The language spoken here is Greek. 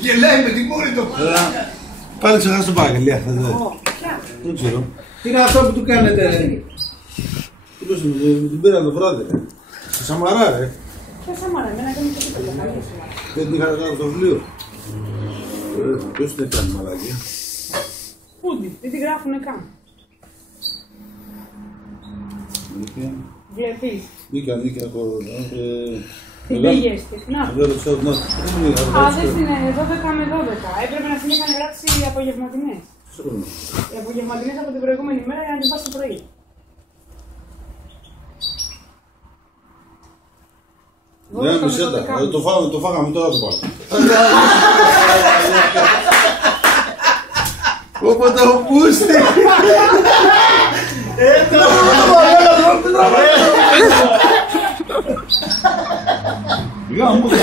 Γελάει με τη μούρη το πάλι ξεχάσει το Παγγελία. Δεν ξέρω. Τι είναι αυτό που του κάνετε, ρε. Τι πες μου, την πήρα το βράδυ, ρε. Το Σαμαρά, ρε. Ποια Σαμαρά, εμένα δεν μου τίποτα, καλή Σαμαρά. Δεν την είχατε κάνει το βιβλίο. Ποιος την έκανε μαλακία. Πούντι, δεν τη γράφουνε καν. Βλέπεις. Νίκα κορώνα. Τι πήγες, τεχνά. Δεν ρωτάω την άλλη. Α, δεν είναι 12 με 12. Έπρεπε να την είχαν γράψει οι απογευματινές. Οι απογευματινές από την προηγούμενη μέρα για να την πας το πρωί. Ναι, μισέτα. Το φάγαμε τώρα το πάμε. Όπα το πούστη! Γάμο το